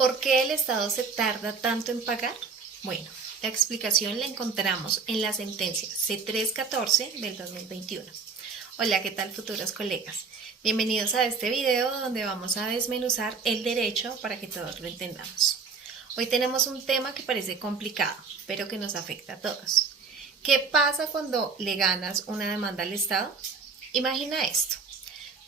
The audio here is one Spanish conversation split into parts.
¿Por qué el Estado se tarda tanto en pagar? Bueno, la explicación la encontramos en la sentencia C314 del 2021. Hola, ¿qué tal, futuros colegas? Bienvenidos a este video donde vamos a desmenuzar el derecho para que todos lo entendamos. Hoy tenemos un tema que parece complicado, pero que nos afecta a todos. ¿Qué pasa cuando le ganas una demanda al Estado? Imagina esto.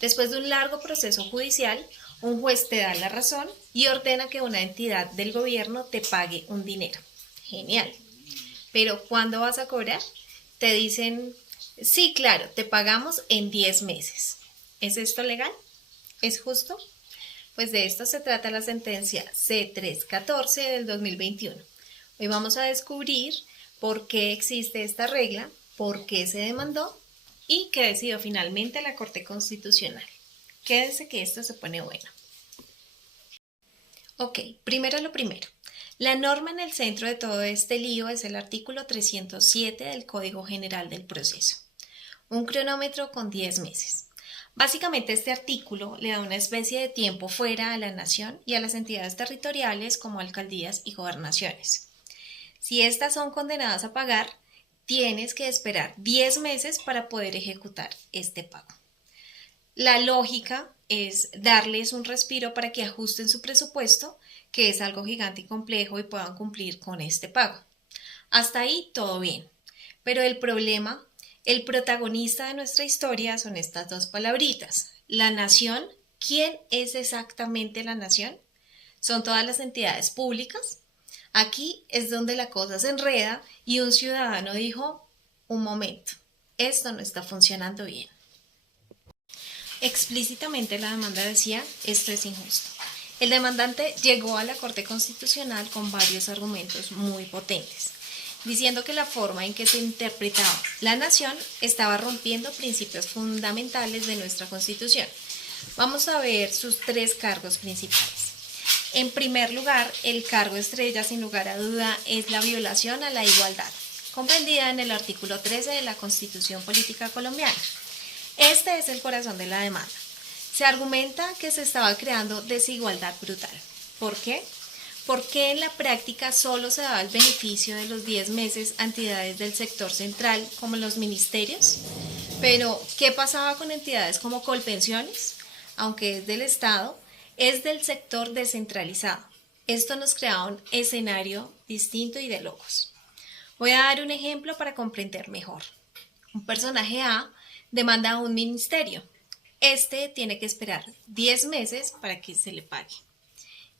Después de un largo proceso judicial, un juez te da la razón y ordena que una entidad del gobierno te pague un dinero. Genial. Pero ¿cuándo vas a cobrar? Te dicen, sí, claro, te pagamos en 10 meses. ¿Es esto legal? ¿Es justo? Pues de esto se trata la sentencia C314 del 2021. Hoy vamos a descubrir por qué existe esta regla, por qué se demandó y qué decidió finalmente la Corte Constitucional. Quédense que esto se pone bueno. Ok, primero lo primero. La norma en el centro de todo este lío es el artículo 307 del Código General del Proceso. Un cronómetro con 10 meses. Básicamente este artículo le da una especie de tiempo fuera a la nación y a las entidades territoriales como alcaldías y gobernaciones. Si estas son condenadas a pagar, tienes que esperar 10 meses para poder ejecutar este pago. La lógica es darles un respiro para que ajusten su presupuesto, que es algo gigante y complejo, y puedan cumplir con este pago. Hasta ahí todo bien. Pero el problema, el protagonista de nuestra historia son estas dos palabritas. La nación. ¿Quién es exactamente la nación? ¿Son todas las entidades públicas? Aquí es donde la cosa se enreda y un ciudadano dijo, un momento, esto no está funcionando bien. Explícitamente la demanda decía, esto es injusto. El demandante llegó a la Corte Constitucional con varios argumentos muy potentes, diciendo que la forma en que se interpretaba la nación estaba rompiendo principios fundamentales de nuestra Constitución. Vamos a ver sus tres cargos principales. En primer lugar, el cargo estrella, sin lugar a duda, es la violación a la igualdad, comprendida en el artículo 13 de la Constitución Política Colombiana. Este es el corazón de la demanda. Se argumenta que se estaba creando desigualdad brutal. ¿Por qué? Porque en la práctica solo se daba el beneficio de los 10 meses a entidades del sector central como los ministerios. Pero, ¿qué pasaba con entidades como Colpensiones? Aunque es del Estado, es del sector descentralizado. Esto nos crea un escenario distinto y de locos. Voy a dar un ejemplo para comprender mejor. Un personaje A demanda a un ministerio. Este tiene que esperar 10 meses para que se le pague.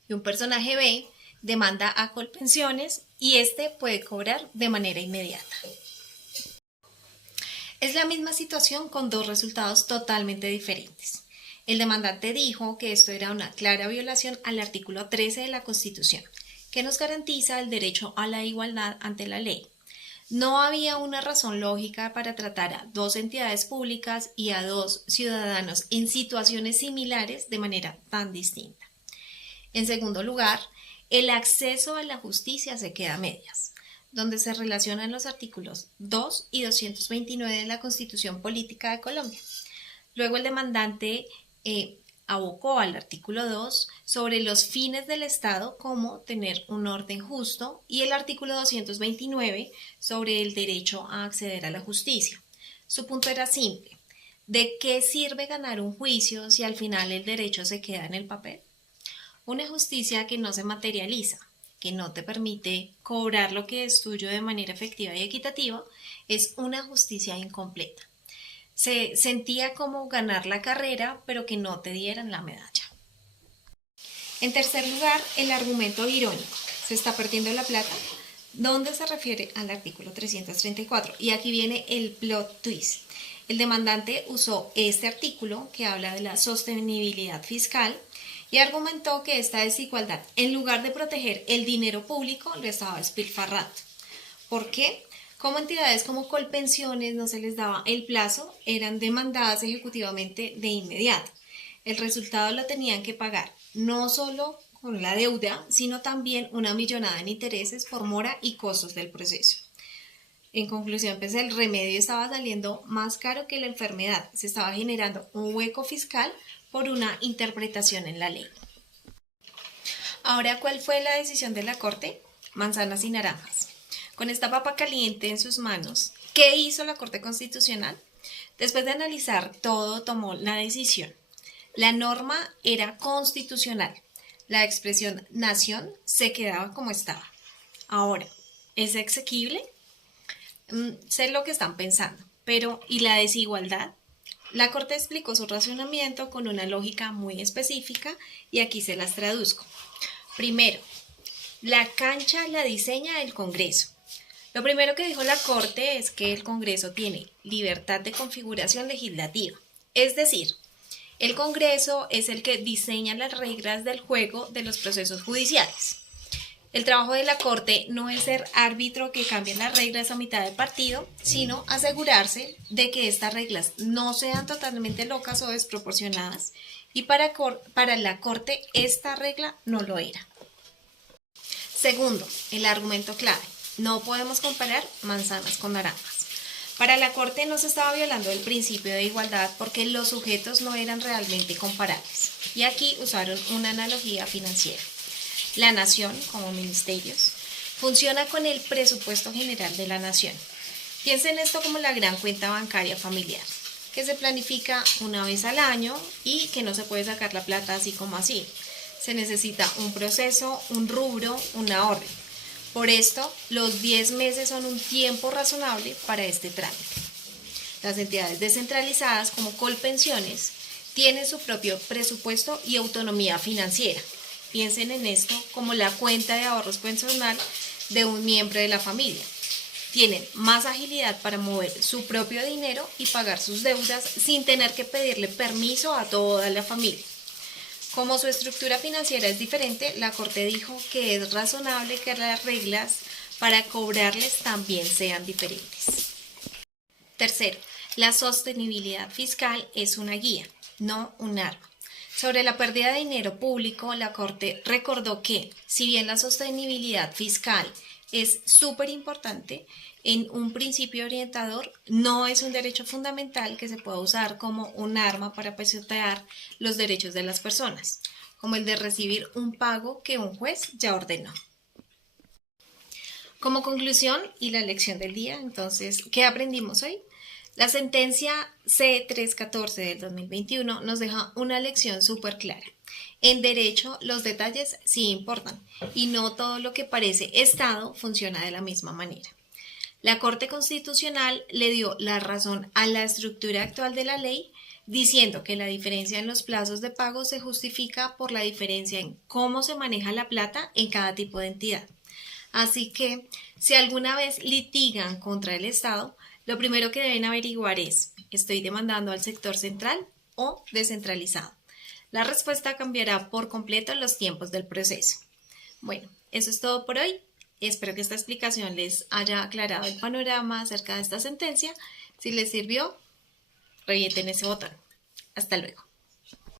Y un personaje B demanda a Colpensiones y este puede cobrar de manera inmediata. Es la misma situación con dos resultados totalmente diferentes. El demandante dijo que esto era una clara violación al artículo 13 de la Constitución, que nos garantiza el derecho a la igualdad ante la ley. No había una razón lógica para tratar a dos entidades públicas y a dos ciudadanos en situaciones similares de manera tan distinta. En segundo lugar, el acceso a la justicia se queda a medias, donde se relacionan los artículos 2 y 229 de la Constitución Política de Colombia. Luego el demandante abocó al artículo 2 sobre los fines del Estado como tener un orden justo y el artículo 229 sobre el derecho a acceder a la justicia. Su punto era simple. ¿De qué sirve ganar un juicio si al final el derecho se queda en el papel? Una justicia que no se materializa, que no te permite cobrar lo que es tuyo de manera efectiva y equitativa, es una justicia incompleta. Se sentía como ganar la carrera, pero que no te dieran la medalla. En tercer lugar, el argumento irónico. ¿Se está perdiendo la plata? ¿Dónde se refiere al artículo 334? Y aquí viene el plot twist. El demandante usó este artículo que habla de la sostenibilidad fiscal y argumentó que esta desigualdad, en lugar de proteger el dinero público, lo estaba despilfarrando. ¿Por qué? Como entidades como Colpensiones no se les daba el plazo, eran demandadas ejecutivamente de inmediato. El resultado lo tenían que pagar no solo con la deuda, sino también una millonada en intereses por mora y costos del proceso. En conclusión, pues el remedio estaba saliendo más caro que la enfermedad. Se estaba generando un hueco fiscal por una interpretación en la ley. Ahora, ¿cuál fue la decisión de la Corte? Manzanas y naranjas. Con esta papa caliente en sus manos, ¿qué hizo la Corte Constitucional? Después de analizar todo, tomó la decisión. La norma era constitucional. La expresión nación se quedaba como estaba. Ahora, ¿es exequible? Sé lo que están pensando, pero ¿y la desigualdad? La Corte explicó su razonamiento con una lógica muy específica y aquí se las traduzco. Primero, la cancha la diseña el Congreso. Lo primero que dijo la Corte es que el Congreso tiene libertad de configuración legislativa, es decir, el Congreso es el que diseña las reglas del juego de los procesos judiciales. El trabajo de la Corte no es ser árbitro que cambie las reglas a mitad de partido, sino asegurarse de que estas reglas no sean totalmente locas o desproporcionadas, y para la Corte esta regla no lo era. Segundo, el argumento clave. No podemos comparar manzanas con naranjas. Para la Corte no se estaba violando el principio de igualdad porque los sujetos no eran realmente comparables. Y aquí usaron una analogía financiera. La nación, como ministerios, funciona con el presupuesto general de la nación. Piensen esto como la gran cuenta bancaria familiar, que se planifica una vez al año y que no se puede sacar la plata así como así. Se necesita un proceso, un rubro, una orden. Por esto, los 10 meses son un tiempo razonable para este trámite. Las entidades descentralizadas, como Colpensiones, tienen su propio presupuesto y autonomía financiera. Piensen en esto como la cuenta de ahorros personal de un miembro de la familia. Tienen más agilidad para mover su propio dinero y pagar sus deudas sin tener que pedirle permiso a toda la familia. Como su estructura financiera es diferente, la Corte dijo que es razonable que las reglas para cobrarles también sean diferentes. Tercero, la sostenibilidad fiscal es una guía, no un arma. Sobre la pérdida de dinero público, la Corte recordó que, si bien la sostenibilidad fiscal es súper importante, en un principio orientador no es un derecho fundamental que se pueda usar como un arma para pisotear los derechos de las personas, como el de recibir un pago que un juez ya ordenó. Como conclusión y la lección del día, entonces, ¿qué aprendimos hoy? La sentencia C314 del 2021 nos deja una lección súper clara. En derecho, los detalles sí importan y no todo lo que parece Estado funciona de la misma manera. La Corte Constitucional le dio la razón a la estructura actual de la ley, diciendo que la diferencia en los plazos de pago se justifica por la diferencia en cómo se maneja la plata en cada tipo de entidad. Así que, si alguna vez litigan contra el Estado, lo primero que deben averiguar es, ¿estoy demandando al sector central o descentralizado? La respuesta cambiará por completo en los tiempos del proceso. Bueno, eso es todo por hoy. Espero que esta explicación les haya aclarado el panorama acerca de esta sentencia. Si les sirvió, revienten ese botón. Hasta luego.